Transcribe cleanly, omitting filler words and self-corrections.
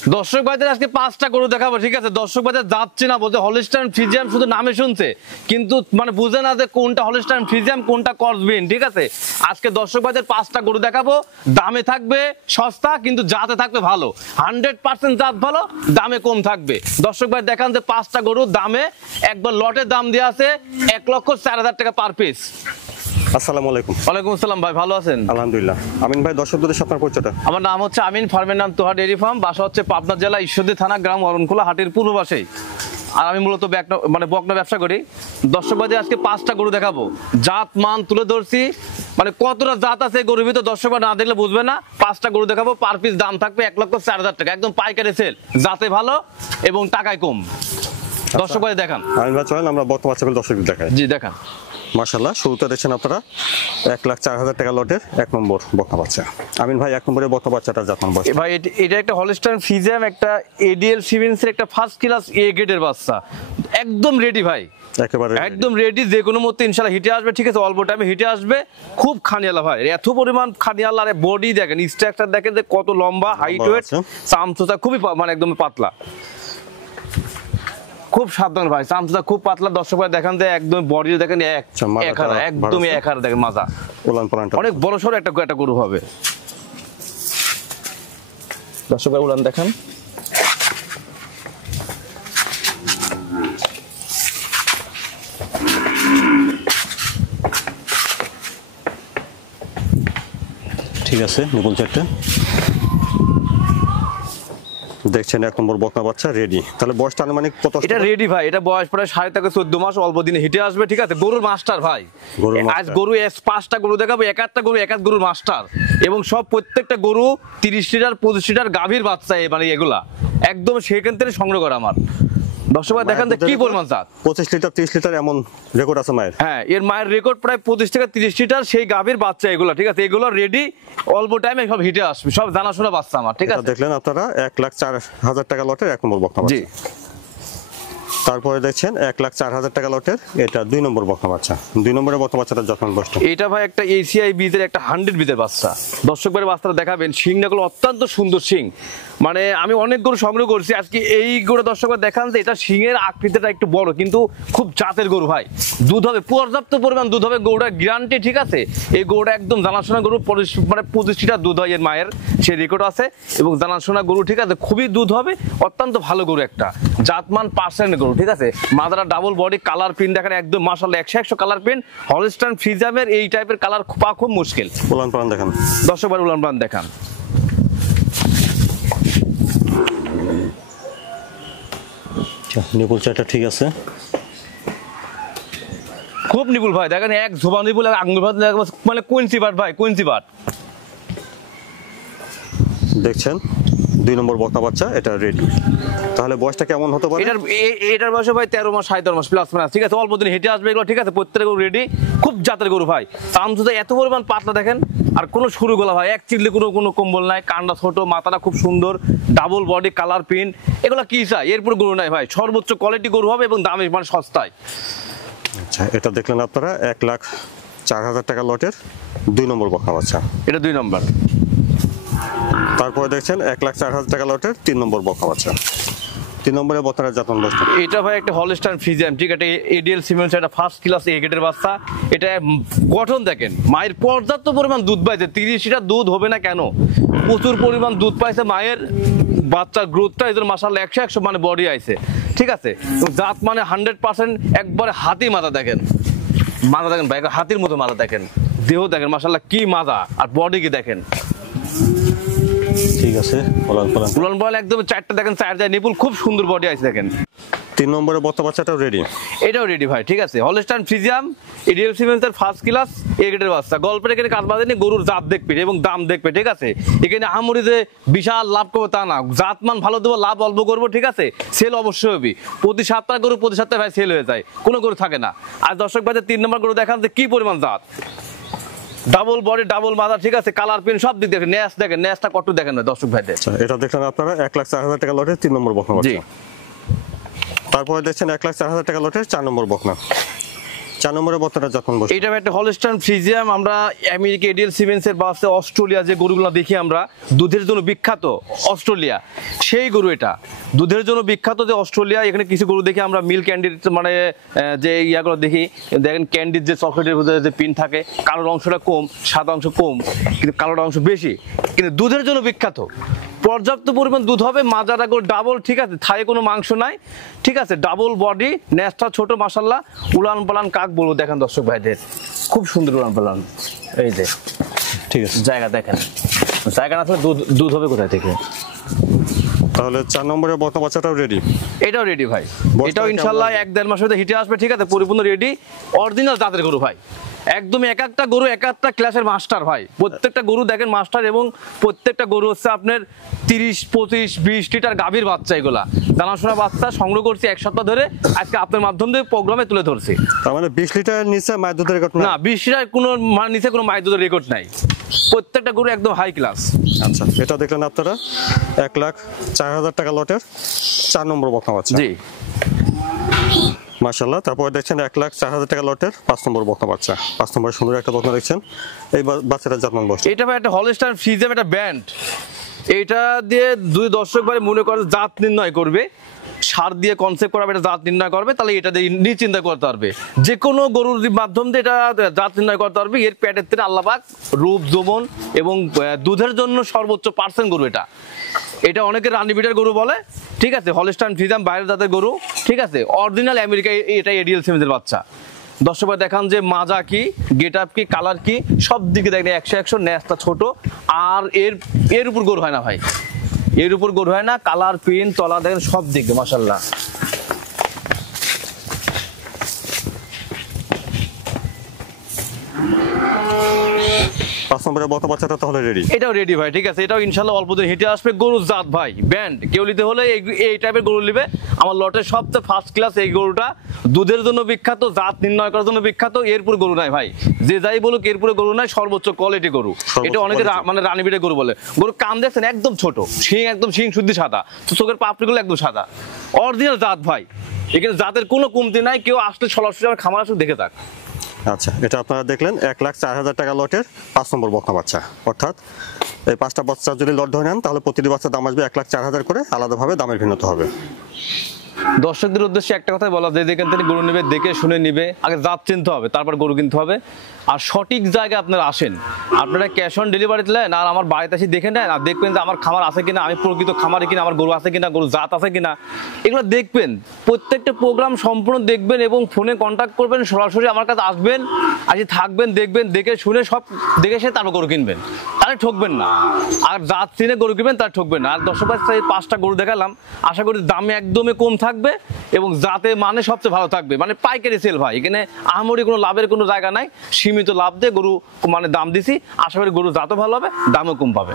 দর্শক ভাইদের আজকে 5টা গরু দেখাবো, ঠিক আছে? দর্শক ভাইদের যাচ্ছে না বলতে হলিস্টাইন ফ্রিজিয়ান শুধু নামে শুনছে, কিন্তু মানে বুঝে না যে কোনটা হলিস্টাইন ফ্রিজিয়ান কোনটা ক্রসবিন, ঠিক আছে? আজকে দর্শক ভাইদের 5টা গরু দেখাবো, দামে থাকবে সস্তা কিন্তু জাতে থাকবে ভালো, 100% জাত ভালো, দামে কম থাকবে। দর্শক ভাই দেখান যে 5টা গরু দামে একবার লটের দাম দেওয়া আছে 1,04,000 টাকা পার পিস। আসসালামু আলাইকুম। ওয়ালাইকুম আসসালাম ভাই, ভালো আছেন? আলহামদুলিল্লাহ। আমিন ভাই, দর্শকদের সাথে আপনার পরিচয়টা? আমার নাম হচ্ছে আমিন, ফার্মের নাম তোহা ডেইরি ফার্ম, বাসা হচ্ছে পাবনা জেলা ঈশ্বরদী থানা, গ্রাম অরণখোলা, হাটের পূর্ব পাশেই। আর আমি মূলত বকনা ব্যবসা করি। দর্শক ভাই আজকে 5টা গরু দেখাবো, জাত মান তুলে ধরছি, মানে কতটা জাত আছে গরুর ভিতর দর্শক না দেখলে বুঝবে না। 5টা গরু দেখাবো, পার পিস দাম থাকবে 1,04,000 টাকা, একদম পাইকারি সেল, জাতে ভালো এবং টাকায় কম। দর্শক ভাই দেখান। আমিন ভাই চলেন আমরা বর্তমান বাচ্চাগুলো দর্শকদের দেখাই। জি দেখান। মাশাআল্লাহ, শুরুতে দেখছেন আপনারা 1,04,000 টাকা লটের 1 নম্বর বকনা বাচ্চা। আমিন ভাই, 1 নম্বরের বকনা বাচ্চাটার জাত মান বয়স? ভাই এটা একটা হলিস্টাইন ফ্রিজিয়ান, একটা এডিএল সিমেন্সের একটা ফার্স্ট ক্লাস এ গ্রেডের বাচ্চা, একদম রেডি ভাই, একেবারে একদম রেডি, যে কোনো মতে ইনশাআল্লাহ হিটে আসবে, ঠিক আছে? অল্প টাইমে হিটে আসবে, খুব খানিয়ালা ভাই, এত পরিমাণ খানিয়ালা। আরে বডি দেখেন, স্ট্রাকচার দেখেন যে কত লম্বা, হাইট ওয়েট, চামচোচা খুবই মানে একদম পাতলা, খুব সাবধান ভাই, চামচা খুব পাতলা। দর্শক ভাই দেখান যে একদম বডি দেখেন একদমই এক হারা দেখেন, মাজা অনেক বড় সড়ো একটা গরু হবে। দর্শক ভাই উলান দেখেন। ঠিক আছে, নিপুল চারটা দেখছেন 1 নম্বর বকনা বাচ্চা রেডি। তাহলে বয়সটা আনুমানিক কত? এটা রেডি ভাই, এটা বয়স প্রায় 3.5 থেকে 14 মাস, অল্প দিনে হিটে আসবে, ঠিক আছে? গরুর মাস্টার ভাই, আজ গরু 5টা গরু দেখাবো, এক একটা গরুর মাস্টার, এবং সব প্রত্যেকটা গরু 30 লিটার 25 লিটার গাভীর বাচ্চা, মানে এগুলা একদম সেখান থেকে সংগ্রহ করা আমার। দর্শক ভাই দেখেন কি পরিমাণ জাত, 25 লিটার 30 লিটার এমন রেকর্ড আছে মায়ের। হ্যাঁ, এর মায়ের রেকর্ড প্রায় 25 থেকে 30 লিটার, সেই গাভীর বাচ্চা এগুলা, ঠিক আছে? এগুলো রেডি, অল্প টাইমে সব হিটে আসবে, সব জানাশোনা বাচ্চা আমার, ঠিক আছে? দেখলেন আপনারা 1,04,000 টাকা লটের 1 নম্বর বকনা বাচ্চা। তারপরে দেখছেন 1,04,000 টাকা লটের এটা 2 নম্বর বকনা বাচ্চা। 2 নম্বরের বকনা বাচ্চাটার যত্ন বয়স? এটা ভাই একটা এসিআই বীজের একটা 100 বীজের বাচ্চা। দর্শক ভাই বাচ্চাটা দেখাবেন, শিংগুলো অত্যন্ত সুন্দর শিং, মানে আমি অনেক গরু সংগ্রহ করছি, আজকে এই গরু দর্শক দেখান যে এটা শিংয়ের আকৃতিটা একটু বড়, কিন্তু খুব জাতের গরু ভাই, দুধ হবে পর্যাপ্ত পরিমাণ, দুধ হবে, গরুটার গ্যারান্টি, ঠিক আছে? এই গরুটা একদম জানাশোনা গরু, মানে 25 লিটার দুধ হয় এর মায়ের, সেই রেকর্ড আছে, এবং জানাশোনা গরু, ঠিক আছে? খুবই দুধ হবে, অত্যন্ত ভালো গরু, একটা জাতমান পার্সেন্ট গরু, ঠিক আছে? Madara double body, colour print দেখেন একদম মাশাআল্লাহ 100 কালার প্রিন্ট। হলিস্টাইন ফ্রিজিয়ামের এই টাইপের কালার পাওয়া খুব মুশকিল। উলান পালান দেখান দর্শক ভাই, উলান পালান দেখান। নিপুল চারটা ঠিক আছে, খুব নিপুল ভাই, দেখেন এক জোবা নিপুল, আঙ্গুল ভাত, মানে কুইন্সি বাট ভাই, কুইন্সি বাট। দেখছেন 2 নম্বর বকনা বাচ্চা, এটা রেডি। তাহলে বয়সটা কেমন হতে পারে? এটার বয়স ভাই 13 মাস 13.5 মাস প্লাস মাইনাস, ঠিক আছে? অল্প দিন হেঁটে আসবে এগুলো, ঠিক আছে? প্রত্যেকটা গরু রেডি, খুব জাতের গরু ভাই, চামচুতে এত পরিমাণ পাতলা দেখেন, আর কোনো শুরু গোলা ভাই, এক চিল্লি কোনো কম্বল নাই, কান্ডা ছোট, মাথাটা খুব সুন্দর, ডাবল বডি, কালার প্রিন্ট, এগুলো কি চাই? এরপর গরু নাই ভাই, সর্বোচ্চ কোয়ালিটি গরু হবে এবং দামে মানে সস্তায়। আচ্ছা, এটা দেখলেন আপনারা 1,04,000 টাকা লটের 2 নম্বর বকনা বাচ্চা, এটা 2 নম্বর। তারপরে দেখছেন 1,04,000 টাকা লটের 3 নম্বর বকনা বাচ্চা। 3 নম্বরের বকনার জাতমান বয়স? এটা ভাই একটা হলিস্টাইন ফ্রিজিয়ান, ঠিক আছে? এডিএল সিমেন্স, একটা ফার্স্ট ক্লাস এ গ্রেডের বাচ্চা। এটা গঠন দেখেন, মায়ের পর্যাপ্ত পরিমাণ দুধ পাইছে, 30 লিটার দুধ হবে না কেন, প্রচুর পরিমাণ দুধ পাইছে মায়ের, বাচ্চার গ্রোথটা এদের মাশাআল্লাহ 100 মানে বডি আইছে, ঠিক আছে? জাত মানে 100% একবারে হাতি মাথা দেখেন, মাথা দেখেন ভাই, হাতির মতো মাথা দেখেন, দেহ দেখেন মাশাআল্লাহ কি মাজা, আর বডি কি দেখেন, ঠিক আছে? উলান বল একদম 4টা দেখেন, 4 যায় নিপুল, খুব সুন্দর বডি আছে দেখেন। 3 নম্বরের বকনা বাচ্চাটাও রেডি, এটাও রেডি ভাই, ঠিক আছে? হলিস্টাইন ফ্রিজিয়াম এডিএল সিমেন্সের ফার্স্ট ক্লাস এ গ্রেডের বাচ্চা। গল্পের এখানে কাজ বাজেনি, গরুর জাত দেখবে এবং দাম দেখবে, ঠিক আছে? এখানে আমরি যে বিশাল লাভ করবো তা না, জাতমান ভালো দেবো, লাভ অল্প করবো, ঠিক আছে? সেল অবশ্যই হবে, প্রতি সপ্তাহে গরু প্রতি সপ্তাহে ভাই সেল হয়ে যায়, কোনো গরু থাকে না। আর দর্শক ভাই 3 নম্বর গরু দেখান যে কি পরিমাণ জাত, ডাবল বডি, ডাবল মাথা, ঠিক আছে? কালার প্রিন্ট সব দিক দেখেন, নেস দেখেন, নেসটা কত দেখেন না দর্শক ভাইদের। এটা দেখলেন আপনারা 1,04,000 টাকা লটের 3 নম্বর বকনা বাচ্চা। তারপরে দেখছেন 1,04,000 টাকা লটের 4 নম্বর বকনা। 4 নম্বরের বক্তাটা যখন বসে এটা একটা হলস্টাইন ফ্রিজিয়াম। আমরা আমেরিকা এডিএল সিমেন্সের বাসে অস্ট্রেলিয়া যে গরুগুলো দেখি আমরা দুধের জন্য বিখ্যাত অস্ট্রেলিয়া, সেই গরু এটা দুধের জন্য বিখ্যাত যে অস্ট্রেলিয়া। এখানে কিছু গরু দেখি আমরা মিল্ক ক্যান্ডির মানে যে ইয়াগুলো দেখি, দেখেন ক্যান্ডির যে চকলেটের ভিতরে যে পিন থাকে, কালোর অংশটা কম, সাদা অংশ কম, কিন্তু কালোর অংশ বেশি, কিন্তু দুধের জন্য বিখ্যাত। পর্যাপ্ত পরিমাণ দুধ হবে, মাজাটা গরু ডাবল, ঠিক আছে, থায়ে কোনো মাংস নাই, ঠিক আছে, ডাবল বডি, নেসটা ছোট, মাশাল্লাহ। উলান পালান কাক বলবো দেখেন দর্শক ভাইদের, খুব সুন্দর উলান পালান। এই যে ঠিক আছে, জায়গা দেখেন, জায়গা না থাকলে দুধ হবে কোথায় থেকে? তাহলে 4 নম্বরের বক্তা বাচ্চাটাও রেডি। এটাও রেডি ভাই, বস্তা এটাও কেমন ইনশাল্লাহ লাগবে? 1-1.5 মাসের মধ্যে হিটে আসবে, ঠিক আছে, পরিপূর্ণ রেডি, অরিজিনাল জাতের গরু ভাই, একদম এক একটা গরু এক একটা ক্লাসের মাস্টার ভাই। প্রত্যেকটা গরু দেখেন মাস্টার, এবং প্রত্যেকটা গরু হচ্ছে আপনার 30, 25, 20 লিটার গাভীর বাচ্চা, এগুলা জানাশোনা বাচ্চা সংগ্রহ করছি 1 সপ্তাহ ধরে, আজকে আপনার মাধ্যমে প্রোগ্রামে তুলে ধরছি। তার মানে 20 লিটারের নিচে মায়ের দুধের রেকর্ড না, 20 লিটার কোনো নিচে কোনো মায়ের দুধের রেকর্ড নাই, প্রত্যেকটা গরু একদম হাই ক্লাস। আচ্ছা, এটা দেখলেন আপনারা 1,04,000 টাকা লটের 4 নম্বর বকনা বাচ্চা। জি মাশাআল্লাহ। তারপরে দেখছেন 1,04,000 টাকা লটের 5 নম্বর বকনা বাচ্চা। 5 নম্বরে সুন্দর একটা বকনা দেখছেন। এই বাচ্চাটা জাতমান বয়স এটা ভাই একটা হলস্টাইন ফ্রিজিয়াম, একটা ব্যান্ড। এটা দিয়ে দুই দর্শক ভাই মনে করে জাত নির্ণয় করবে, সার দিয়ে কনসেপ্ট করা এটা জাত নির্ণয় করবে, তাহলে এটা দিয়ে নিশ্চিন্তা করতে পারবে, যে কোনো গরুর মাধ্যম দিয়ে এটা জাত নির্ণয় করতে পারবে। এর প্যাটের থেকে আল্লাহ পাক রূপ যৌবন এবং দুধের জন্য সর্বোচ্চ পার্সেন্ট গরু এটা। এটা অনেকে রানি বিটের গরু বলে, ঠিক আছে, হলস্টাইন ফ্রিজিয়াম বাইরের জাতের গরু, ঠিক আছে, অরিজিনাল আমেরিকা এটা এডিএল সিমেন্সের বাচ্চা। দর্শক ভাই দেখান যে মাজা কি, গেট আপ কি, কালার কি, সব দিকে দেখেন 100 ন্যাসটা ছোট, আর এর উপর গরু হয় না ভাই, এর উপর গরু হয় না, কালার পিন তলা দেখেন সব দিকে মাশাআল্লাহ। 5 নম্বরের বকনা বাচ্চাটা তাহলে রেডি। এটাও রেডি ভাই, ঠিক আছে, এটাও ইনশাল্লাহ অল্প দিন হিটে আসবে। গরুর জাত ভাই ব্যান্ড, কেউ নিতে হলে এই টাইপের গরু নিবে। আমার লটের সবচেয়ে ফার্স্ট ক্লাস এই গরুটা, দুধের জন্য বিখ্যাত, জাত নির্ণয় করার জন্য বিখ্যাত। এরপর গরু নাই ভাই, যে যাই বলুক এরপরে গরু নাই, সর্বোচ্চ কোয়ালিটি গরু। এটা অনেকে মানে রানী বিটের গরু বলে। গরু কান দেখছেন একদম ছোট, শিং একদম শিং শুদ্ধি সাদা, তো চোখের পাপড়িগুলো একদম সাদা, অরিজিনাল জাত ভাই। এখানে জাতের কোনো কমতি নাই, কেউ আসলে সরাসরি আমার খামার আসলে দেখে থাক। আচ্ছা, এটা আপনারা দেখলেন 1,04,000 টাকা লটের 5 নম্বর বকনা বাচ্চা। অর্থাৎ এই 5টা বাচ্চা যদি লট ধরে নেন তাহলে প্রতিটি বাচ্চার দাম আসবে 1,04,000 করে, আলাদাভাবে দামের ভিন্নতা হবে। দর্শকদের উদ্দেশ্যে একটা কথাই বলা যায়, যেখান থেকে গরু নেবে দেখে শুনে নিবে, আগে জাত চিনতে হবে, তারপর গরু কিনতে হবে। আর সঠিক জায়গায় আপনারা আসেন, আপনারা ক্যাশ অন ডেলিভারি নেন, আর আমার বাড়িতে এসে দেখে নেন, আর দেখবেন যে আমার খামার আছে কিনা, আমি প্রকৃত খামারে কিনা, আমার গরু আছে কিনা, গরু জাত আছে কিনা, এগুলো দেখবেন। প্রত্যেকটা প্রোগ্রাম সম্পূর্ণ দেখবেন এবং ফোনে কন্ট্যাক্ট করবেন, সরাসরি আমার কাছে আসবেন, আজকে থাকবেন, দেখবেন, দেখে শুনে সব দেখে এসে তারপর গরু কিনবেন, তাহলে ঠকবেন না। আর জাত চিনে গরু কিনবেন, তাহলে ঠকবেন না। আর দর্শক ভাই 5টা গরু দেখালাম, আশা করি দামে একদমই কম থাকবে এবং জাতে মানে সবচেয়ে ভালো থাকবে, মানে পাইকারি সেল ভাই, এখানে আহামরি কোনো লাভের কোনো জায়গা নাই, সীমিত লাভ দিয়ে গরু মানে দাম দিছি, আশা করি গরু জাতও ভালো হবে, দামও কম পাবে।